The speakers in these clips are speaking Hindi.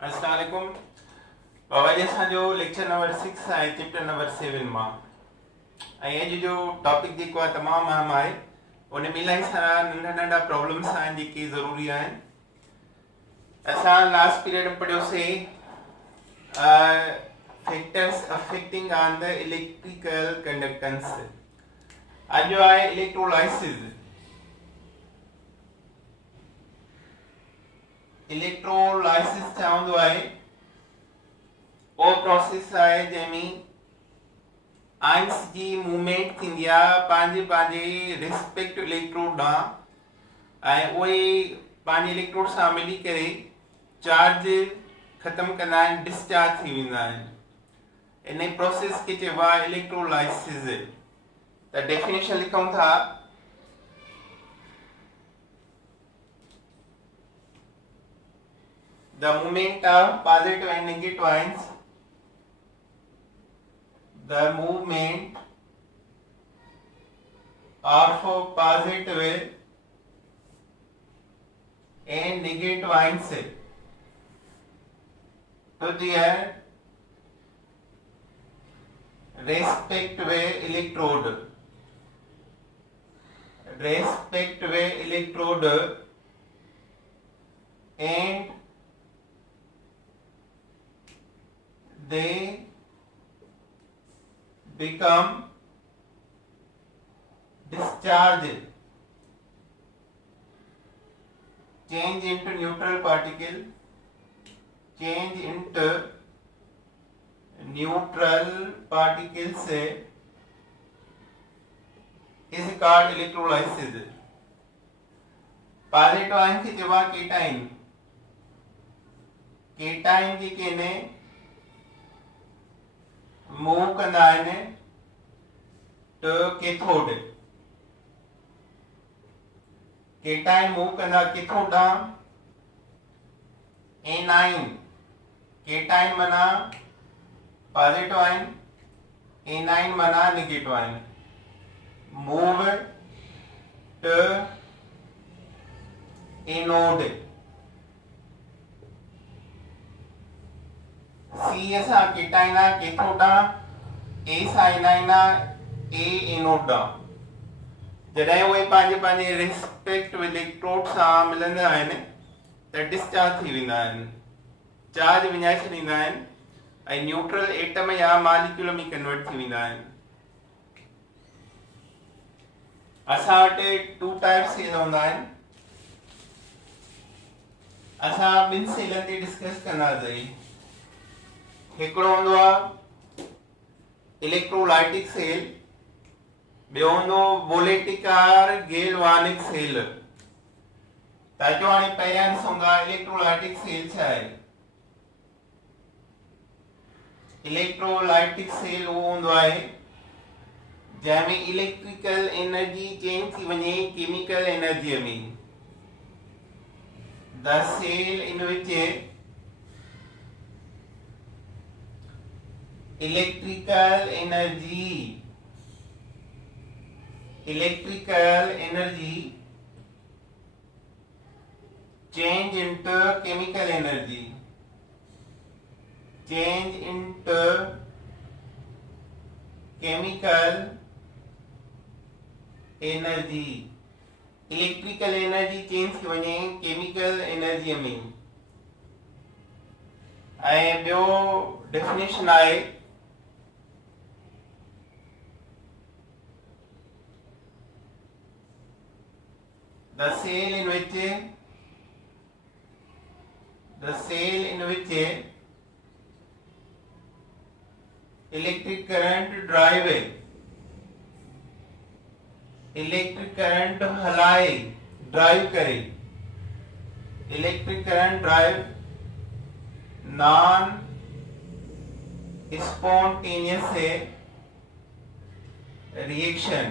अस्सलाम वालेकुम। अॼु असांजो लेक्चर नंबर 6 आहे चैप्टर नंबर 7 मां। ऐं अॼु जो टॉपिक जेको आहे तमामु अहम आहे। उन में इलाही सारा नंढा नंढा प्रॉब्लम्स आहिनि जेके ज़रूरी आहिनि। असां लास्ट पीरियड में पढ़ियोसीं factors affecting on the electrical conductance. अॼु जो आहे इलेक्ट्रोलाइसिस। इलेक्ट्रोलाइसिस छा हूंदो आहे? वो प्रोसेस आहे जंहिंमें आयन्स जी मूवमेंट थींदी आहे पंहिंजे रिस्पेक्ट इलेक्ट्रोड ॾांहुं, ऐं उहे पंहिंजे इलेक्ट्रोड सां मिली करे चार्ज ख़तमु कंदा आहिनि, डिस्चार्ज थी वेंदा आहिनि। इन प्रोसेस खे चइबो आहे इलेक्ट्रोलाइसिस। त डेफिनेशन लिखूं था। The movement of positive and negative ions. The movement of positive and negative ions to their respective electrode. And they become discharged, change into neutral particle, से is called electrolysis. Positive ion खे चइबो आहे केटाइन। केटाइन जेके ने मूव कंदा आहिनि टू कैथोड। केटाइन मूव कंदा कैथोड ॾांहुं। एनाइन, केटाइन माना पॉजिटिव आयन, एनाइन माना negative ion. Move to anode. सी असां केटाइन आहे कैथोड ॾांहुं, ए सां एनाइन आहे ए एनोड ॾांहुं। जॾहिं उहे पंहिंजे रिस्पेक्टिव इलेक्ट्रोड सां मिलंदा आहिनि त डिस्चार्ज थी वेंदा आहिनि, चार्ज विञाए छॾींदा आहिनि ऐं न्यूट्रल एटम या मॉलिक्यूल में कन्वर्ट थी वेंदा आहिनि। असां वटि 2 टाइप्स सेल हूंदा आहिनि। असां ॿिनि सेलनि ते डिस्कस कंदासीं। हिकिड़ो हूंदो आहे इलेक्ट्रोलाइटिक सेल, ॿियो हूंदो वोलेटिक और गैल्वानिक सेल। त अचो हाणे पहिरियां ॾिसूं था इलेक्ट्रोलाइटिक सेल छा आहे। इलेक्ट्रोलाइटिक सेल उहो हूंदो आहे जंहिंमें इलेक्ट्रिकल एनर्जी चेंज थी वञे केमिकल एनर्जीअ में। The cell in which electrical energy change into chemical energy, electrical energy change थी वञे केमिकल एनर्जीअ में। ऐं ॿियो डेफिनेशन आहे the cell in which electric current drive करे, electric current drive non spontaneous reaction.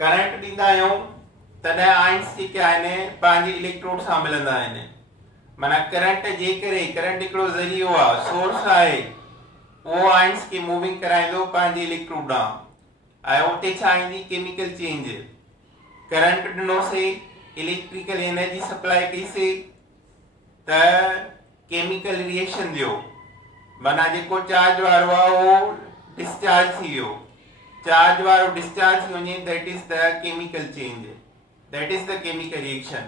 Current ॾींदा आहियूं तॾहिं आयन्स जेके आहिनि पंहिंजे इलेक्ट्रोड सां मिलंदा आहिनि। माना करंट जे करे, करंट हिकिड़ो ज़रियो आहे, सोर्स आहे, उहो आयन्स खे मूविंग कराईंदो पंहिंजे इलेक्ट्रोड ॾांहुं। ऐं उते छा ईंदी? Chemical change. करंट ॾिनोसीं, इलेक्ट्रिकल एनर्जी सप्लाई कईसीं, त केमिकल रिएक्शन दियो, माना जेको चार्ज वारो आहे उहो डिस्चार्ज थी वियो, चार्ज वारो डिस्चार्ज थी वञे, that is the chemical change, that is the chemical reaction.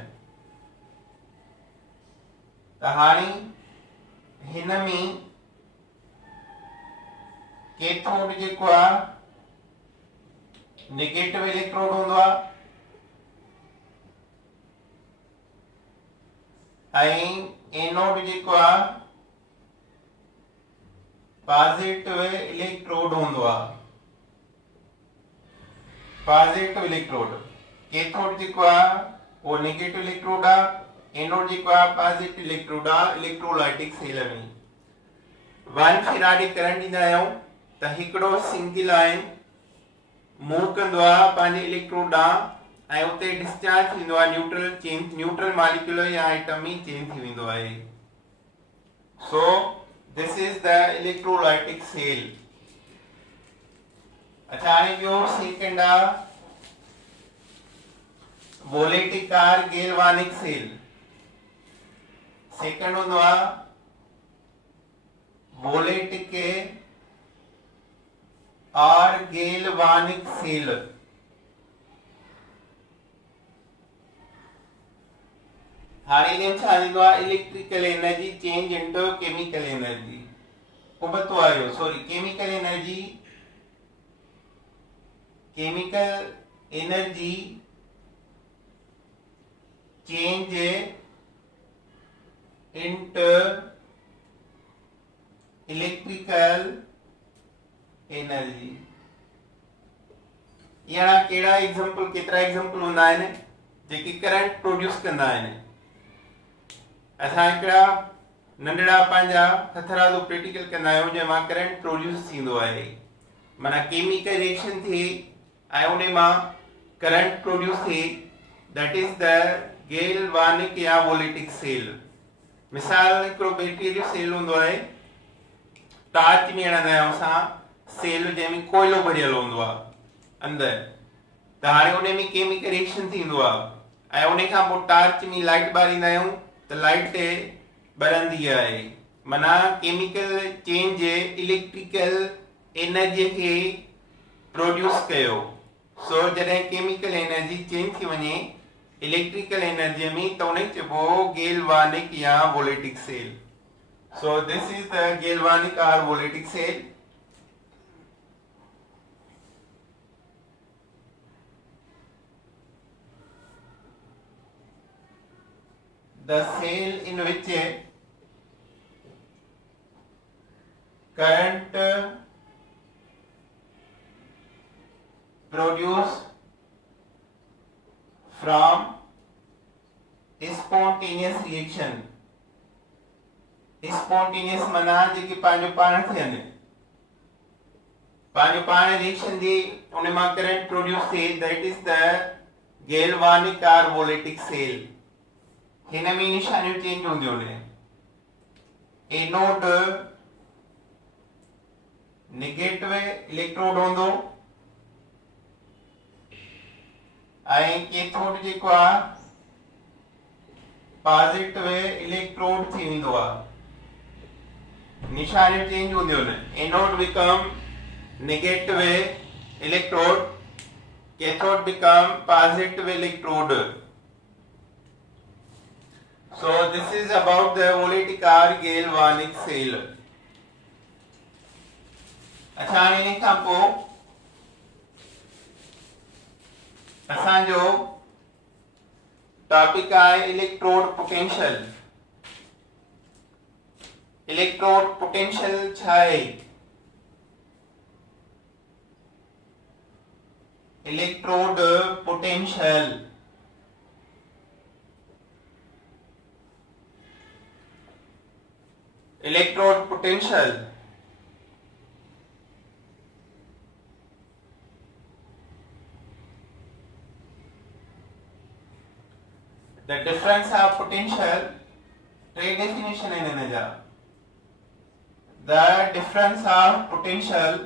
त हाणे हिन में कैथोड जेको आहे नेगेटिव इलेक्ट्रोड हूंदो आहे ऐं एनोड जेको आहे पॉजिटिव इलेक्ट्रोड हूंदो आहे, पॉजिटिव इलेक्ट्रोड। कैथोड जेको आहे उहो नेगेटिव इलेक्ट्रोड आहे, एनोड जेको आहे पॉजिटिव इलेक्ट्रोड आहे इलेक्ट्रोलाइटिक सेल में। 1 फैराडे करंट ॾींदा आहियूं त हिकिड़ो सिंगल आयन मूव कंदो आहे पंहिंजे इलेक्ट्रोड ॾांहुं ऐं उते डिस्चार्ज थींदो आहे, न्यूट्रल चेंज, न्यूट्रल मॉलिक्यूल या एटम ई चेंज थी वेंदो आहे। So this is the electrolytic cell. अच्छा, हाणे ॿियो सेकेंड आहे voltaic or galvanic cell. Second हूंदो आहे वोलेटिक आर गैल्वानिक सेल। हाणे इन्हनि छा थींदो आहे, electrical energy change into chemical energy, उबतो आयो sorry chemical energy, chemical energy change into electrical energy. या केड़ा एग्जांपल, केतरा एग्जांपल हूंदा आहिनि जेके करंट प्रोड्यूस कंदा आहिनि। असां हिकिड़ा नंढड़ा पंहिंजा हथरादो प्रैक्टिकल कंदा आहियूं जंहिंमां करंट प्रोड्यूस थींदो आहे, माना केमिकल रिएक्शन थिए ऐं उन मां करंट प्रोड्यूस थिए, दैट इज द गैल्वानिक या वोलेटिक सेल। मिसाल हिकिड़ो बैटरी जो सेल हूंदो आहे, टार्च में हणंदा आहियूं असां सेल जंहिंमें कोयलो भरियल हूंदो आहे अंदर, त हाणे उन में केमिकल रिएक्शन थींदो आहे ऐं उन खां पोइ टार्च में लाइट ॿारींदा आहियूं त लाइट ॿरंदी आहे, माना केमिकल चेंज इलेक्ट्रिकल एनर्जी खे प्रोड्यूस कयो। सो जॾहिं केमिकल एनर्जी चेंज थी वञे इलेक्ट्रिकल एनर्जी में त उन चइबो गैल्वानिक या voltaic cell. So this is the galvanic और voltaic cell. The cell in which current produced from spontaneous reaction, spontaneous माना जेके पंहिंजो पाण थियनि, पंहिंजो पाण रिएक्शन थी उन मां करंट प्रोड्यूस थिए, दैट इज द गैल्वानिक और वोलेटिक सेल। हिन में निशानियूं चेंज हूंदियूं आहिनि। एनोड नेगेटिव इलेक्ट्रोड हूंदो ऐं कैथोड जेको आहे पॉजिटिव इलेक्ट्रोड थी वेंदो आहे। निशानियूं चेंज हूंदियूं आहिनि। Anode become negative electrode, cathode become positive electrode. So this is about the वोलेटिक और गैल्वानिक सेल। अच्छा, इन खां पोइ असांजो टॉपिक आहे इलेक्ट्रोड पोटेंशियल। इलेक्ट्रोड पोटेंशियल छा आहे? Electrode potential electrode potential the difference of potential trade definition in energy, the difference of potential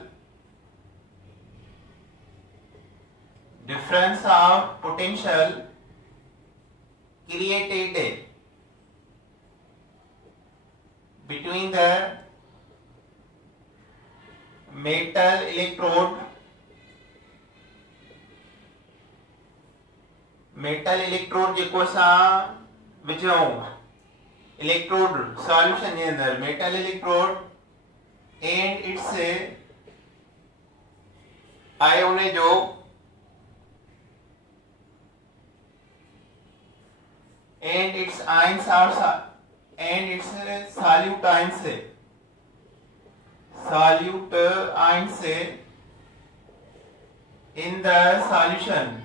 created between the metal electrode जेको असां विझूं इलेक्ट्रोड सॉल्यूशन जे अंदर metal electrode and it's ion जो and its ions are and its solute ions in the solution.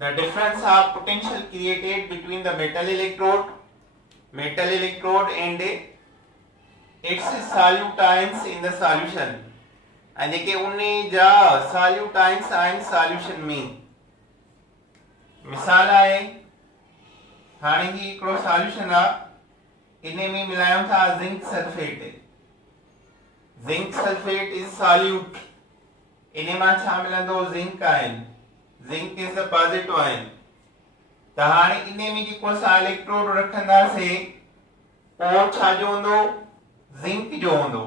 The difference of potential created between the metal electrode and its solute ions in the solution. and जेके उन जा solute ions आहिनि solution में मिसाल आहे हाणे ही हिकिड़ो सॉल्यूशन आहे इन में मिलायूं था zinc sulphate is solute in मां छा मिलंदो zinc ion zinc is the positive ion त हाणे इन में जेको असां इलेक्ट्रोड रखंदासीं उहो छा जो हूंदो ज़िंक जो हूंदो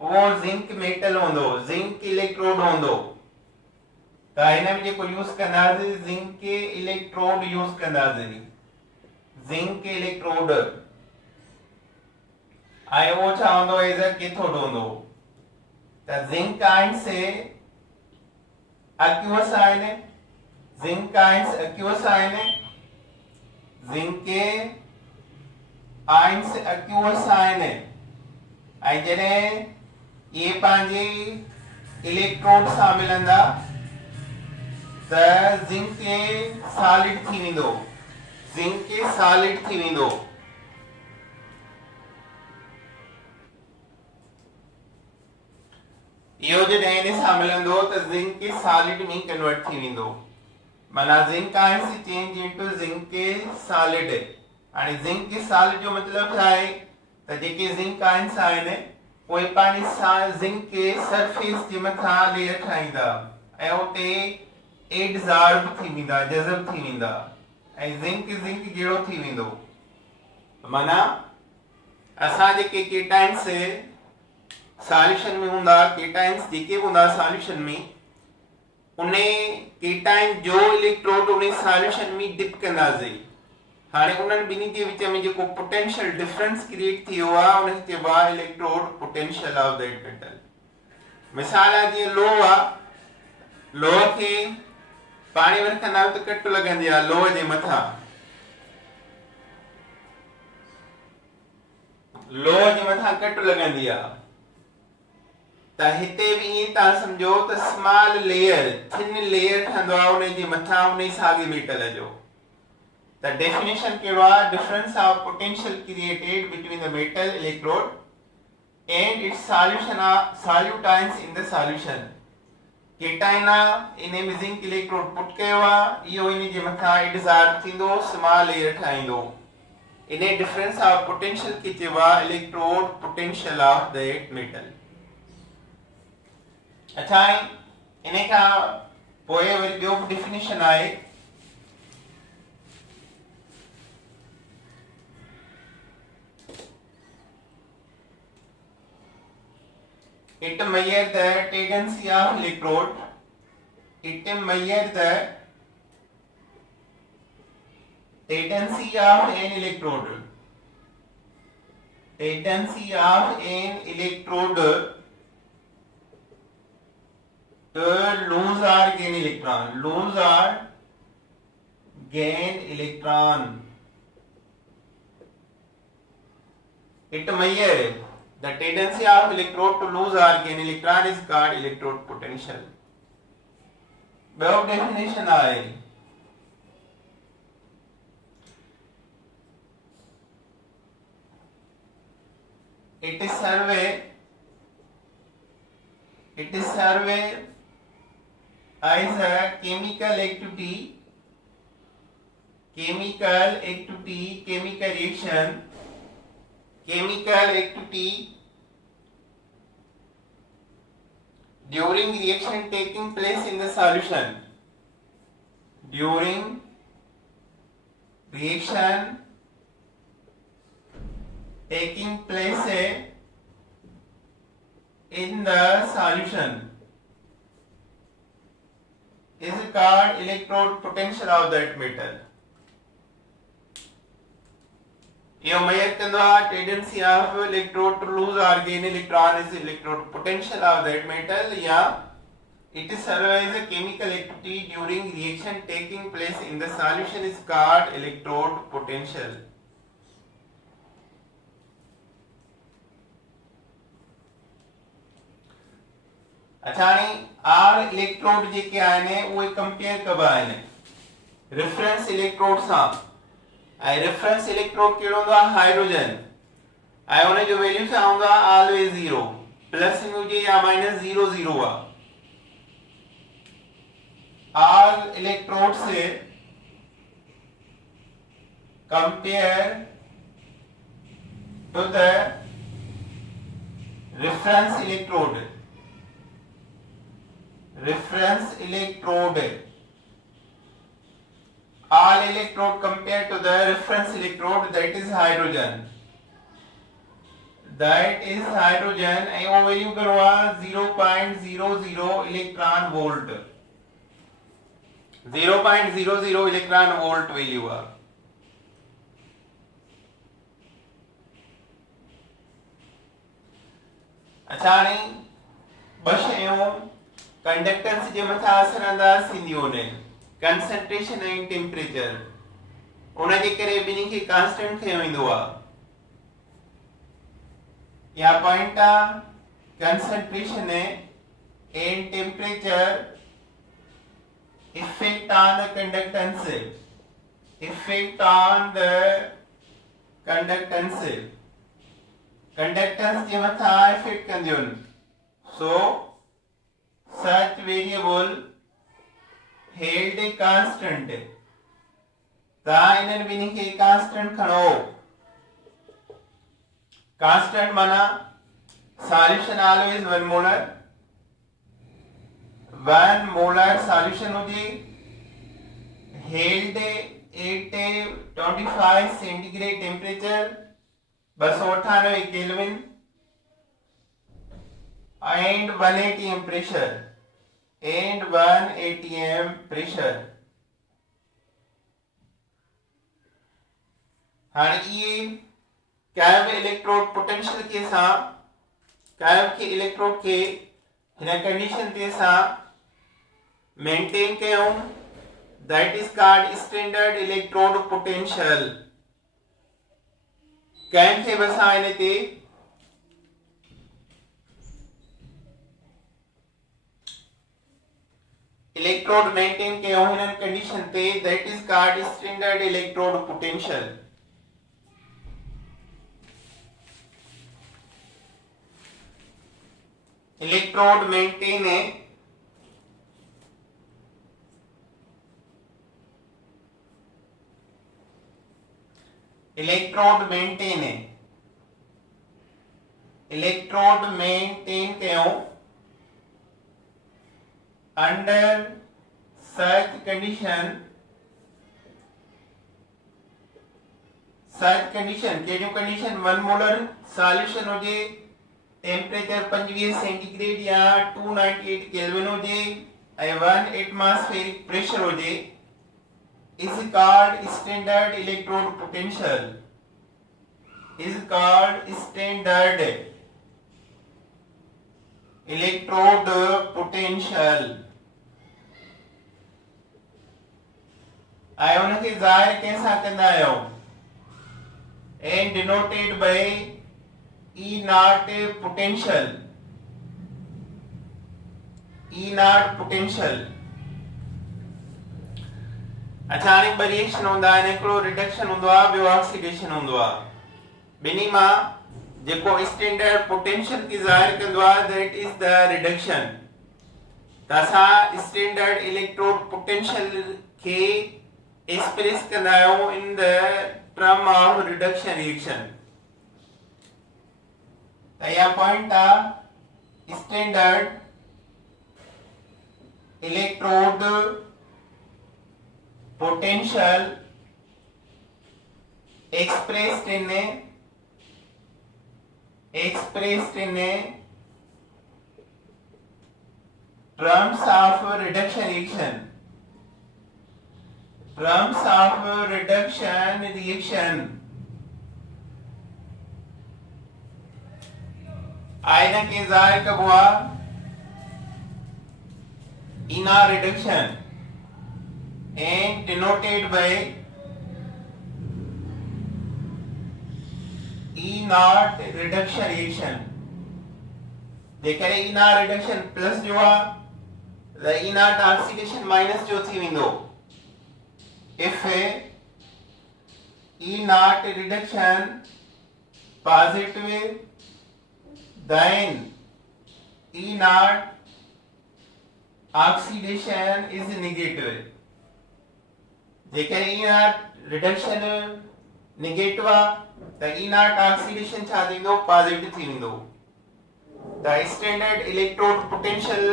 उहो ज़िंक मेटल हूंदो ज़िंक इलेक्ट्रोड हूंदो त हिन में जेको यूज़ कंदासीं ज़िंक इलेक्ट्रोड यूज़ कंदासीं ज़िंक इलेक्ट्रोड ऐं उहो छा हूंदो एज अ कैथोड हूंदो त ज़िंक आयन्स एक्वस आहिनि ज़िंक आयन्स एक्वस आहिनि ज़िंक आयन्स एक्वस आहिनि ऐं जॾहिं इहे पंहिंजे इलेक्ट्रोड सां मिलंदा त ज़िंक सॉलिड थी वेंदो इहो जॾहिं इन सां मिलंदो त ज़िंक सॉलिड में कन्वर्ट थी वेंदो माना zinc ions change into zinc solid हाणे ज़िंक सॉलिड जो मतिलब छा आहे त जेके ज़िंक आयन्स आहिनि उहे पंहिंजे ज़िंक सरफेस जे मथां लेयर ठाहींदा ऐं उते एडज़ॉर्ब थी वेंदा जज़ब थी वेंदा ऐं ज़िंक जहिड़ो थी वेंदो माना असां जेके केटाइंस सॉल्यूशन में हूंदा केटाइंस जेके हूंदा सॉल्यूशन में उन केटाइन जो इलेक्ट्रोड उन सॉल्यूशन में डिप कंदासीं हाणे उन्हनि ॿिन्ही जे विच में जेको पोटेंशियल डिफरेंस क्रिएट थियो आहे उनखे चइबो आहे electrode potential of that metal मिसाल आहे जीअं लोह खे पाणी में रखंदा आहियूं त कट लॻंदी आहे लोह जे मथां कट लॻंदी आहे त हिते बि ईअं तव्हां सम्झो त स्मॉल लेयर थिन लेयर ठहंदो आहे उन जे मथां उन साॻे मेटल जो त डेफिनेशन कहिड़ो आहे difference of potential created between the metal electrode and its solute ions in the solution cation in में ज़िंक इलेक्ट्रोड पुट कयो आहे इहो इन जे मथां एडज़ॉर्ब थींदो स्मॉल लेयर ठाहींदो इन डिफरेंस ऑफ पोटेंशियल खे चइबो आहे electrode potential of that metal अच्छा इन खां पोइ वरी ॿियो डेफिनेशन आहे it measure the tendency of electrode it measure the tendency of an electrode to lose or gain electron it measure the tendency of electrode to lose or gain electron is called electrode potential. Above definition है it is survey as a chemical activity, chemical reaction, chemical activity during reaction taking place in the solution, during reaction taking place in the solution is called electrode potential of that metal. ये measure करना tendency of electrode to lose or gain electron is electrode potential of that metal, या it serves as a chemical activity during reaction taking place in the solution is called electrode potential. अच्छा नहीं आर इलेक्ट्रोड जे के आए ने वो कंपेयर कब आए ने रेफरेंस इलेक्ट्रोड सा आई रेफरेंस इलेक्ट्रोड केड़ो दा हाइड्रोजन आई उन्हें जो वैल्यू से आऊंगा ऑलवेज 0 प्लस मुझे या माइनस 0 0 आ आर इलेक्ट्रोड से compare to the reference electrode all electrode compared to the reference electrode that is hydrogen and वो value करवा 0.00 electron volt 0.00 electron volt value आ अच्छा नहीं बस यूं कंडक्टेंस जे मथा असर अंदाज थींदियूं आहिनि कंसंट्रेशन एंड टेम्परेचर उन जे करे ॿिन्ही खे कांस्टेंट खयो वेंदो आहे या पॉइंट आहे concentration and temperature effect on the conductance जे मथा इफेक्ट कंदियूं आहिनि सो such variable held a constant ता इन्हनि ॿिन्ही खे कांस्टेंट खणो कांस्टेंट माना सॉल्यूशन ऑलवेज 1 मोलर सॉल्यूशन हुजे held at 25 centigrade temperature 298 kelvin and 1 atm pressure हाणे ये कायम इलेक्ट्रोड पोटेंशियल के साथ कायम के इलेक्ट्रोड के हिन कंडीशन ते सा मेंटेन कयूं that is called standard electrode potential कायम खे बसा इन ते इलेक्ट्रोड मेंटेन कयो हिन कंडीशन ते that is called standard electrode potential electrode maintain कयो under such condition के जो कंडीशन 1 मोलर सॉल्यूशन हो जे टेम्परेचर 25 सेंटीग्रेड या 298 केल्विन हो जे ए 1 एटमॉस्फेरिक प्रेशर हो जे is called standard electrode potential ion के जाहिर कैसा कंदा आयो and denoted by E naught potential अच्छा ने वेरिएशन होंदा है एकड़ो रिडक्शन होंदो आ बियो ऑक्सीडेशन होंदो आ बिनी मा जेको स्टैंडर्ड पोटेंशियल की जाहिर कंदो आ दैट इज द रिडक्शन तसा स्टैंडर्ड इलेक्ट्रोड पोटेंशियल के एक्सप्रेस कंदा आयो in the term of reduction reaction तया पॉइंट आ standard electrode potential expressed in terms of reduction reaction. Terms of reduction reaction. Iron के इज़हार कब हुआ? Inner reduction and denoted by E naught reduction reaction. जेकॾहिं E naught reduction प्लस जो आहे त E naught oxidation माइनस जो थी वेंदो. If E naught reduction positive, then E naught oxidation is negative. जेकॾहिं E naught reduction नेगेटिव आहे त E naught oxidation छा थींदो? पॉजिटिव थी वेंदो. द स्टैंडर्ड इलेक्ट्रोड पोटेंशियल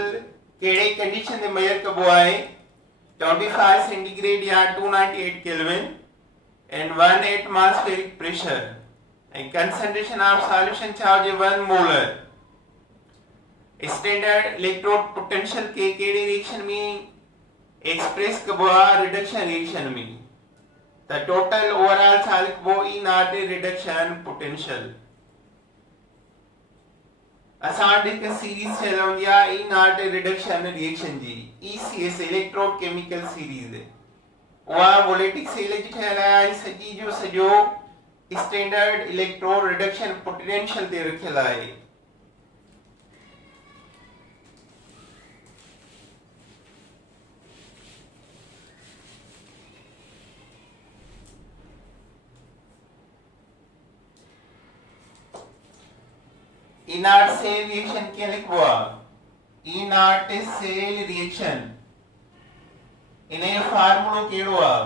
कहिड़े कंडीशन ते मेजर कबो आहे? 25 सेंटीग्रेड या 298 kelvin and 1 atmospheric pressure and concentration of solution छा हुजे? 1 मोलर. स्टैंडर्ड इलेक्ट्रोड पोटेंशियल के कहिड़े रिएक्शन में एक्सप्रेस कबो आहे? रिडक्शन रिएक्शन में. The total overall छा लिखबो? E naught reduction potential. असां वटि हिकु सीरीज ठहियल हूंदी आहे E naught reduction reaction जी, ECS इलेक्ट्रोड केमिकल सीरीज. उहा वोलेटिक सेल जी ठहियल आहे. सॼी जो सॼो स्टैंडर्ड इलेक्ट्रोड रिडक्शन पोटेंशियल ते रखियल आहे. E naught cell reaction कीअं लिखबो आहे? E naught cell reaction इन जो फार्मूलो कहिड़ो आहे?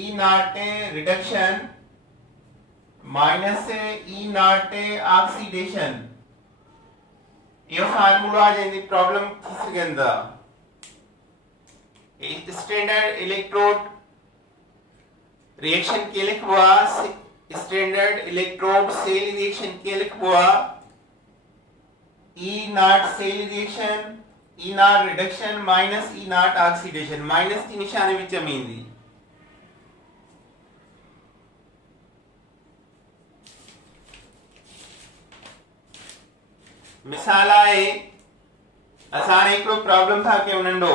E naught reduction minus E naught oxidation. इहो फार्मूलो आहे जंहिंजी प्रॉब्लम थी सघनि था. स्टैंडर्ड इलेक्ट्रोड रिएक्शन कीअं लिखबो आहे? स्टैंडर्ड इलेक्ट्रोड सेल रिएक्शन कीअं लिखबो आहे? E naught cell reaction, E naught reduction minus E naught oxidation. Minus की निशानी विच में ईंदी. मिसाल आहे असां हिकिड़ो प्रॉब्लम था कयूं नंढो.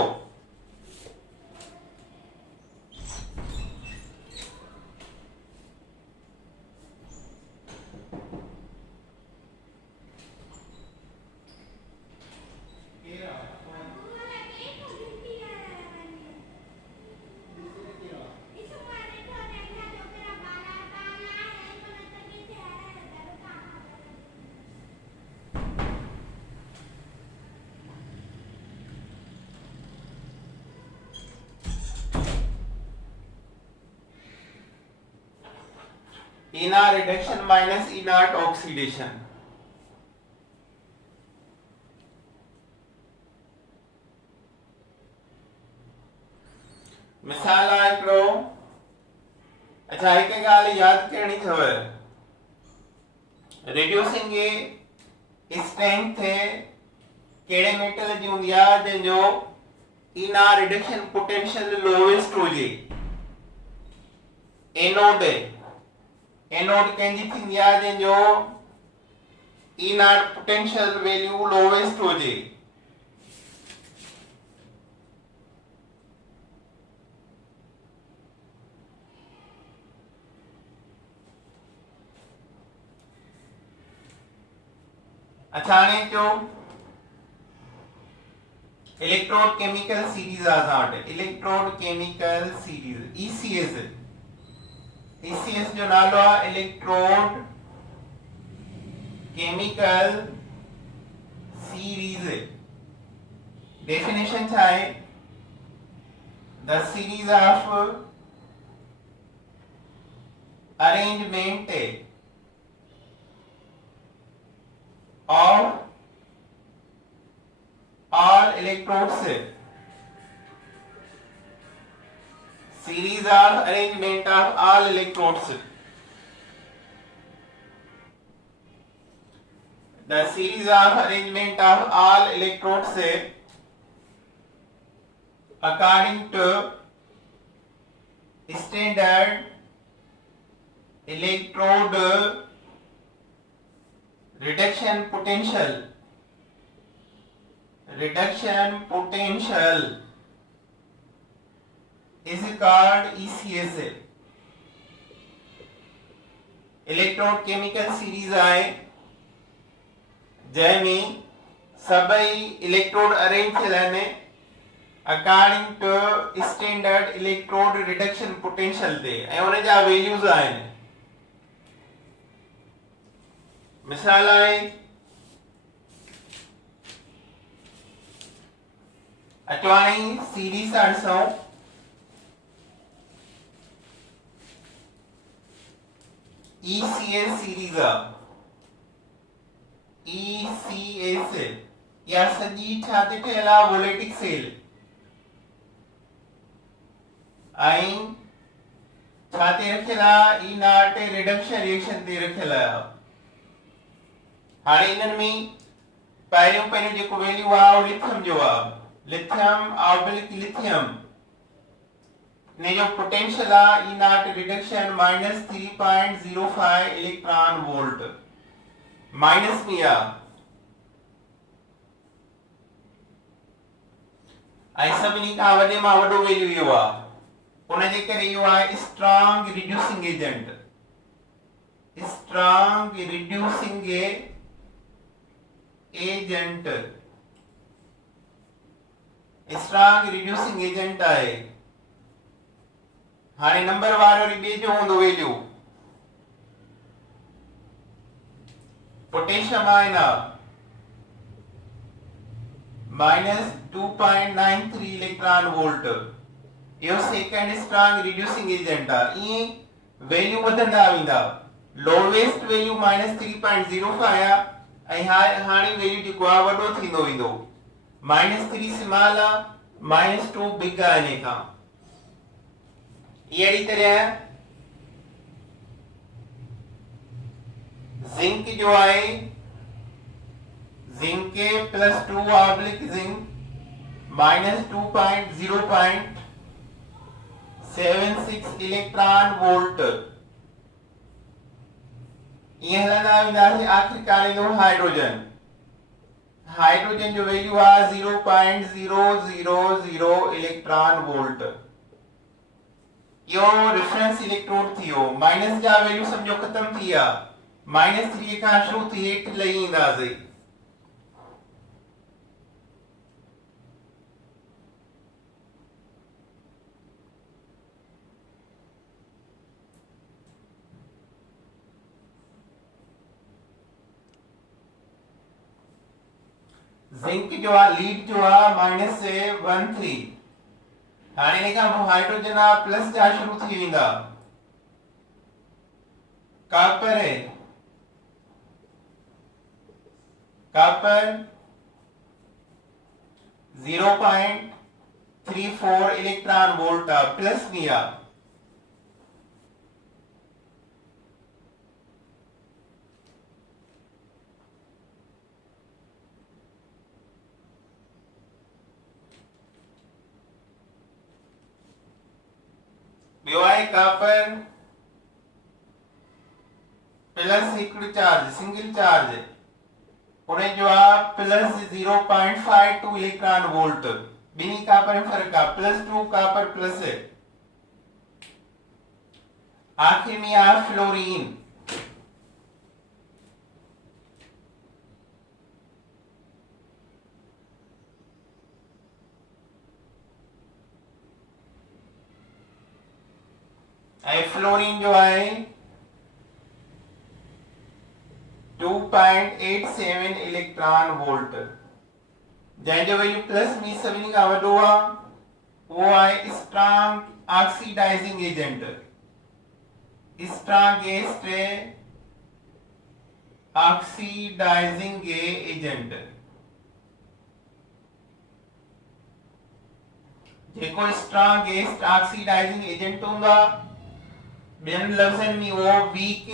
E naught reduction minus E naught oxidation. मिसाल आहे हिकिड़ो. अच्छा हिकु ॻाल्हि यादि करणी अथव. रिड्यूसिंग स्ट्रेंथ कहिड़े मेटल जी हूंदी आहे जंहिंजो E naught reduction potential lowest हुजे? एनोड. एनोड कंहिंजी थींदी आहे जंहिंजो E naught potential value lowest हुजे? अच्छा हाणे जो इलेक्ट्रोड केमिकल सीरीज आहे असां वटि. Electrode chemical series ECS. ECS जो नालो आहे इलेक्ट्रोड केमिकल सीरीज. डेफिनेशन छा आहे? The series of arrangement of all electrodes. Series of arrangement of all electrodes the series of arrangement of all electrodes according to standard electrode reduction potential is called ECS. Electrode chemical series आहे जंहिंमें सभई इलेक्ट्रोड अरेंज थियल आहिनि according to standard electrode reduction potential ते ऐं उन जा वैल्यूज आहिनि। मिसाल आहे अचवाणी सीरीज ॾिसो ECS सीरीज ECS या सॼी छा थी ठहियल आहे वोलेटिक सेल ऐं छा ते रखियल आहे E नॉट रिडक्शन रिएक्शन ते रखियल आहे। हाणे इन्हनि में पहिरियों जेको वैल्यू आहे उहो लिथियम जो आहे लिथियम ऑब्लिक लिथियम ने जो पोटेंशियल आहे E not reduction -3.05 electron volt minus में आहे ऐं सभिनी खां वॾे मां वॾो वैल्यू इहो आहे उन जे करे इहो आहे strong reducing agent strong reducing agent आहे। हाणे नंबर वारो ॿिए जो हूंदो value potassium ion -2.93 electron volt इहो सेकंड स्ट्रॉन्ग रिड्यूसिंग एजेंट आहे। इएं वैल्यू वधंदा वेंदा लोवेस्ट वैल्यू -3.05 आहे ऐं हाणे वैल्यू जेको आहे वॾो थींदो वेंदो -3 स्मॉल आहे -2 बिग आहे इन खां। अहिड़ी तरह जिंक जो आहे zinc +2 oblique zinc -2.0.76 electron volt ये हलंदा वेंदासीं आखिरकार ईंदो हाइड्रोजन जो वैल्यू आहे 0.000 इलेक्ट्रॉन वोल्ट। यो रेफरेंस इलेक्ट्रोड थियो माइनस जा वैल्यू समझो खत्म थी विया -3 खां शुरू थी हेठ लही ईंदासीं। जिंक जो आहे लीड जो आहे -13 हाणे इन खां पोइ हाइड्रोजन आहे प्लस जा शुरू थी वेंदा कॉपर 0.34 इलेक्ट्रॉन वोल्ट आहे प्लस में आहे। ॿियो आहे कॉपर प्लस हिकिड़ो चार्ज सिंगल चार्ज उन जो आहे +0.52 इलेक्ट्रॉन वोल्ट ॿिन्ही कॉपर में फर्क आहे +2 कॉपर प्लस आखिर में आहे फ्लोरीन फ्लोरीन जो है 2.87 इलेक्ट्रॉन वोल्ट जैसे वैल्यू प्लस में सभी का वडो वो है strong oxidizing agent strongest oxidizing agent जेको स्ट्रॉन्गेस्ट ऑक्सीडाइजिंग एजेंट होगा बेन लफ्जन में वो वीक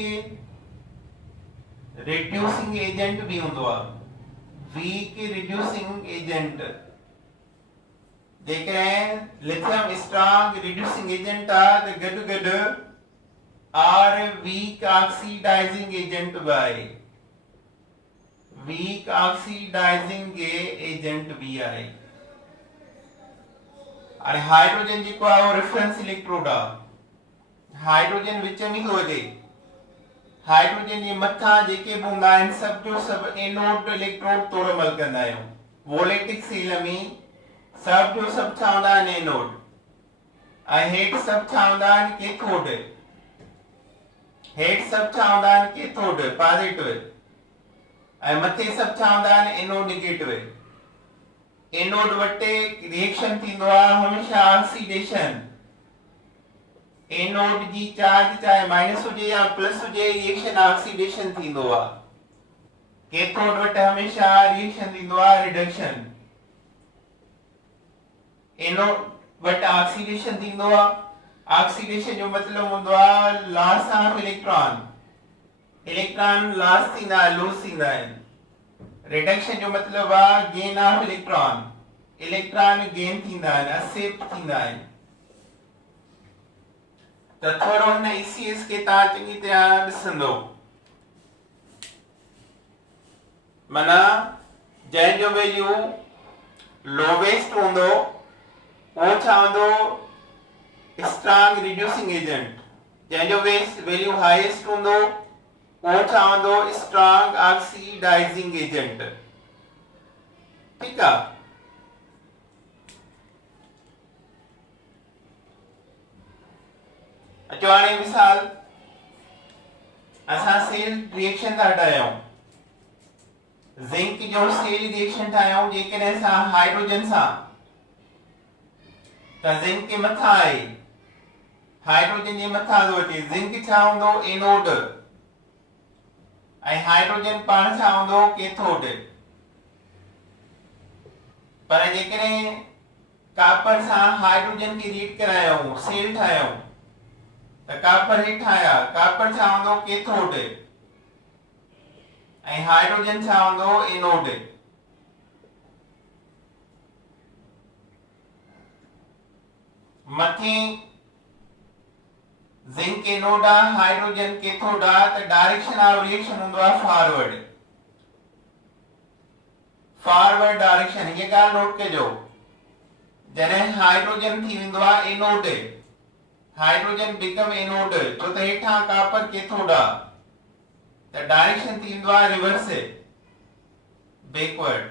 रिड्यूसिंग एजेंट भी हूंदो आहे, वीक रिड्यूसिंग एजेंट। जेकॾहिं लिथियम स्ट्रॉन्ग रिड्यूसिंग एजेंट आहे त गॾु गॾु आर वीक ऑक्सीडाइजिंग एजेंट भी आहे, वीक ऑक्सीडाइजिंग एजेंट भी आहे। हाणे हाइड्रोजन जेको आहे उहो रेफरेंस इलेक्ट्रोड आहे, हाइड्रोजन विच में थो अचे। हाइड्रोजन जे मथां जेके बि हूंदा आहिनि सभु जो सभु एनोड इलेक्ट्रोड तोड़मल कंदा आहियूं। वोलेटिक सेल में सभु जो सभु छा हूंदा आहिनि एनोड, ऐं हेठि सभु छा हूंदा आहिनि कैथोड, हेठि सभु छा हूंदा आहिनि कैथोड पॉजिटिव, ऐं मथे सभु छा हूंदा आहिनि एनोड नेगेटिव। एनोड वटे रिएक्शन थींदो आहे हमेशा ऑक्सीडेशन। एनोड जी चार्ज चाहे माइनस हुजे या प्लस हुजे रिएक्शन ऑक्सीडेशन थींदो आहे। कैथोड वटि हमेशा रिएक्शन थींदो आहे रिडक्शन। एनोड वटि ऑक्सीडेशन थींदो आहे। ऑक्सीडेशन जो मतलब हूंदो आहे loss of electron, electron loss थींदा लूज थींदा आहिनि। रिडक्शन जो मतलब आहे gain of electron, electron gain थींदा आहिनि, एक्सेप्ट थींदा आहिनि। त थोरो हिन ईसीएस खे तव्हां चङी तरह ॾिसंदो, माना जंहिंजो वैल्यू लोवेस्ट हूंदो उहो छा हूंदो स्ट्रॉन्ग रिड्यूसिंग एजेंट, जंहिंजो वैल्यू हाईएस्ट हूंदो उहो छा हूंदो स्ट्रॉन्ग ऑक्सीडाइजिंग एजेंट। ठीकु आहे। अचो हाणे मिसाल असां सेल रिएक्शन था हटायूं, जिंक जो सेल रिएक्शन ठाहियूं जेकॾहिं असां हाइड्रोजन सां, त जिंक के मथां आहे, हाइड्रोजन जे मथां थो अचे। जिंक छा हूंदो एनोड, ऐं हाइड्रोजन पाण छा हूंदो कैथोड। पर जेकॾहिं कापर सां हाइड्रोजन खे रीड करायूं, सेल ठाहियूं, त कापर हेठि आया, कापर छा हूंदो कैथोड, ऐं हाइड्रोजन छा हूंदो एनोड। मथे जिंक एनोड आहे, हाइड्रोजन कैथोड आहे, त डायरेक्शन ऑफ रिएक्शन हूंदो आहे फॉरवर्ड, फॉरवर्ड डायरेक्शन। ये ॻाल्हि नोट कजो, जॾहिं हाइड्रोजन थी वेंदो आहे एनोड, हाइड्रोजन बिकम एनोड, छो त हेठां कापर कैथोड आहे, त डायरेक्शन थी वेंदो आहे reverse, backward.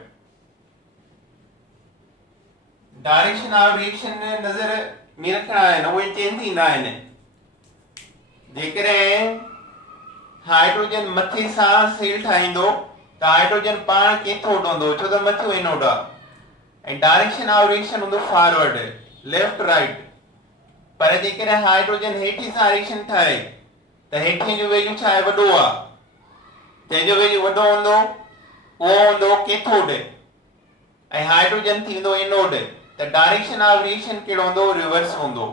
Direction of reaction नज़र में रखना आहिनि, उहे चेंज थींदा आहिनि। जेकॾहिं हाइड्रोजन मथे सां सेल ठाहींदो त हाइड्रोजन पाण कैथोड हूंदो, छो त मथियो एनोड आहे, ऐं डायरेक्शन ऑफ रिएक्शन हूंदो फॉरवर्ड, लेफ्ट राइट। पर जेकॾहिं हाइड्रोजन हेठि सां रिएक्शन ठाहे त हेठि जो वैल्यू छा आहे वॾो आहे, जंहिंजो वैल्यू वॾो हूंदो उहो हूंदो कैथोड, ऐं हाइड्रोजन थी वेंदो एनोड, त डायरेक्शन ऑफ रिएक्शन कहिड़ो हूंदो रिवर्स हूंदो।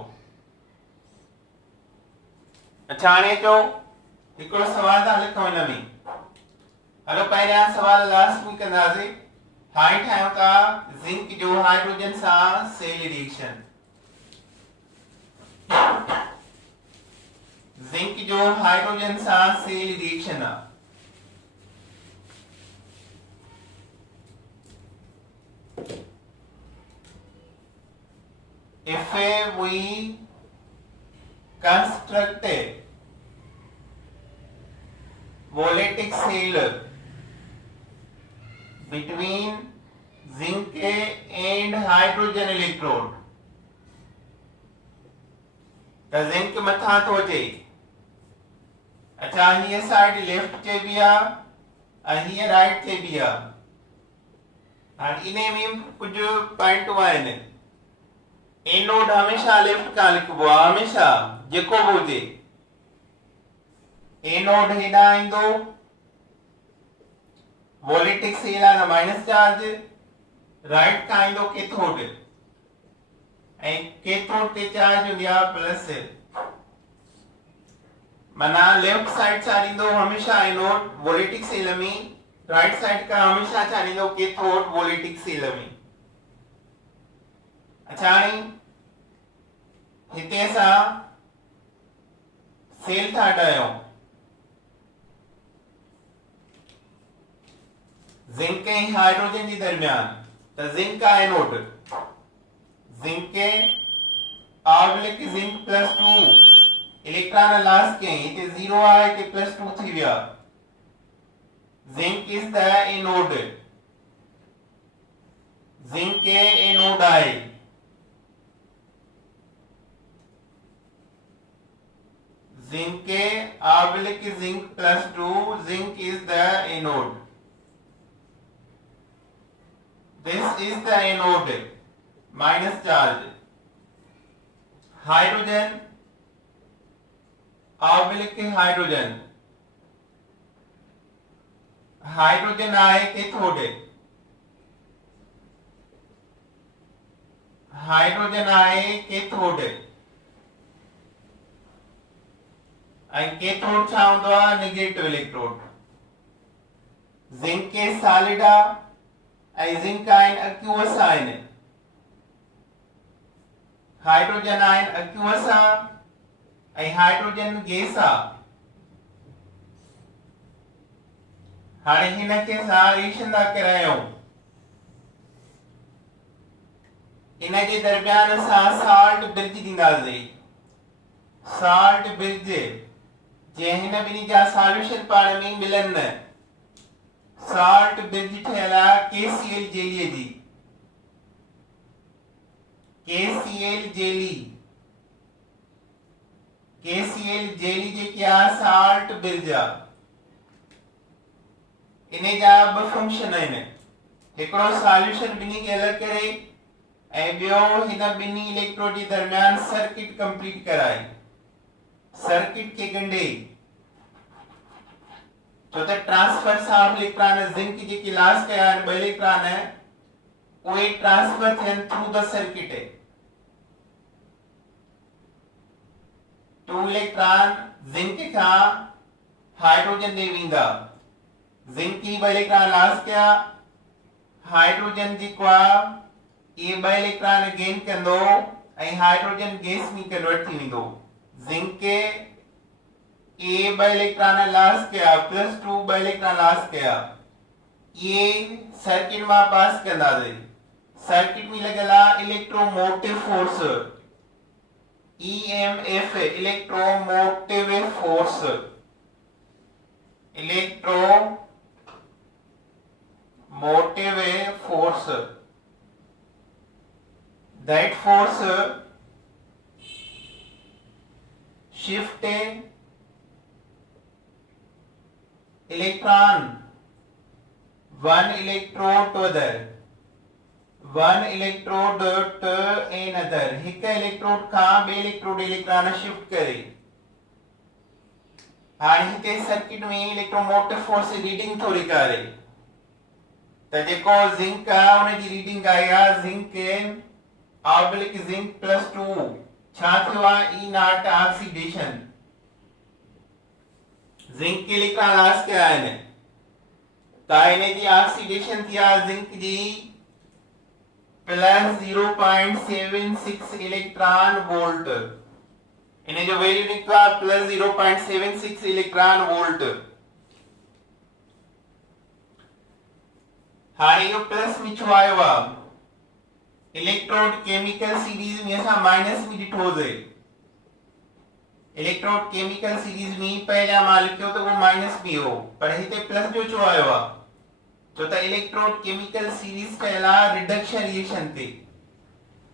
अच्छा हाणे अचो हिकिड़ो सवाल था लिखूं हिन में। हलो पहिरियां सवाल लास्ट में कंदासीं। हाणे ठाहियूं था जिंक जो हाइड्रोजन सां सेल रिएक्शन। जिंक जो हाइड्रोजन सां सेल रिएक्शन आहे। If we construct a voltaic cell between zinc and hydrogen electrode, the zinc मथां थो अचे। अच्छा हीअ साइड लेफ्ट चइबी आहे ऐं हीअ राइट चइबी आहे। हाणे इन में कुझु पॉइंटूं आहिनि। एनोड हमेशा लेफ्ट का लिखबो आहे, हमेशा जेको भी हुजे। एनोड हेॾां ईंदो, वोलेटिक सेल आहे माइनस चार्ज, राइट का ईंदो कैथोड, ऐं कैथोड ते चार्ज हूंदी आहे प्लस। माना लेफ्ट साइड छा ॾींदो हमेशा एनोड वोलेटिक सेल में, राइट साइड का हमेशा छा ॾींदो कैथोड वोलेटिक सेल में। अच्छा हाणे हिते असां सेल था ठाहियूं जिंक ऐं हाइड्रोजन जे दरमियान, त जिंक आहे anode, zinc orbital zinc +2 electron loss कयईं, हिते 0 आहे, हिते +2 थी विया। Zinc is the anode, zinc anode आहे। Zinc orbital zinc +2, zinc is the anode. This is the anode, minus charge. Hydrogen, orbital hydrogen, hydrogen आहे कैथोड, हाइड्रोजन आहे कैथोड, ऐं कैथोड छा हूंदो आहे नेगेटिव इलेक्ट्रोड। जिंक सॉलिड आहे ऐं जिंक आयन एक्वस आहिनि, हाइड्रोजन आयन एक्वस आहे ऐं हाइड्रोजन गैस आहे। हाणे हिन खे असां रिएक्शन था करायूं, इन जे दरमियान असां साल्ट ब्रिज ॾींदासीं, साल्ट ब्रिज जे हिन ॿिन्ही जा सॉल्यूशन पाण में मिलन न। साल्ट ब्रिज ठहियल आहे KCl जेलीअ जी, KCl जेली, KCl जेली जेकी आहे साल्ट ब्रिज आहे। इन जा ॿ फंक्शन आहिनि, हिकिड़ो सॉल्यूशन ॿिन्ही खे अलॻि करे ऐं ॿियो हिन ॿिन्ही इलेक्ट्रोड जे दरमियान सर्किट कंप्लीट कराए, सर्किट खे ॻंढे। छो त ट्रांसफर ऑफ इलेक्ट्रॉन जिंक जेकी लॉस कया आहिनि ॿ इलेक्ट्रॉन उहे ट्रांसफर थियनि through the circuit. 2 electron zinc Khan hydrogen ॾे वेंदा, जिंक ही 2 इलेक्ट्रॉन लॉस कया, हाइड्रोजन जेको आहे इहे 2 इलेक्ट्रॉन गेन कंदो ऐं हाइड्रोजन गैस में कन्वर्ट थी वेंदो। जिंक ये 2 इलेक्ट्रॉन लॉस किया, +2 2 इलेक्ट्रॉन लॉस किया, ये सर्किट में पास कंदासीं। सर्किट में लॻल आहे electromotive force, EMF, electromotive force, electromotive force. That force shift electron one electrode to other, one electrode to another, हिक इलेक्ट्रोड खां ॿिए इलेक्ट्रोड इलेक्ट्रॉन शिफ्ट करे। हाणे हिते सर्किट में इलेक्ट्रोमोटिव फोर्स रीडिंग थो ॾेखारे, त जेको जिंक आहे उन जी रीडिंग आई आहे जिंक ऑर्बिटल जिंक +2 छा थियो आहे E0 ऑक्सीडेशन, जिंक के इलेक्ट्रॉन लॉस कया आहिनि त इन जी ऑक्सीडेशन थी आहे जिंक जी +0.76 इलेक्ट्रॉन वोल्ट, इन जो वैल्यू निकतो आहे +0.76 इलेक्ट्रॉन वोल्ट। हाणे इहो प्लस में छो आयो आहे, इलेक्ट्रोड केमिकल सीरीज में असां माइनस में ॾिठोसीं, इलेक्ट्रोड केमिकल सीरीज में पहला मां लिखियो तो वो माइनस भी हो, पर हिते प्लस जो छो आयो आ, छो त इलेक्ट्रोड केमिकल सीरीज ठहियल आहे रिडक्शन रिएक्शन ते,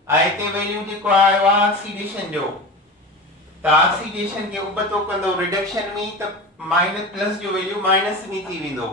ऐं हिते वैल्यू जेको आयो आहे ऑक्सीडेशन जो, त ऑक्सीडेशन खे उबतो कंदो रिडक्शन में त माइनस प्लस जो वैल्यू माइनस में थी वेंदो।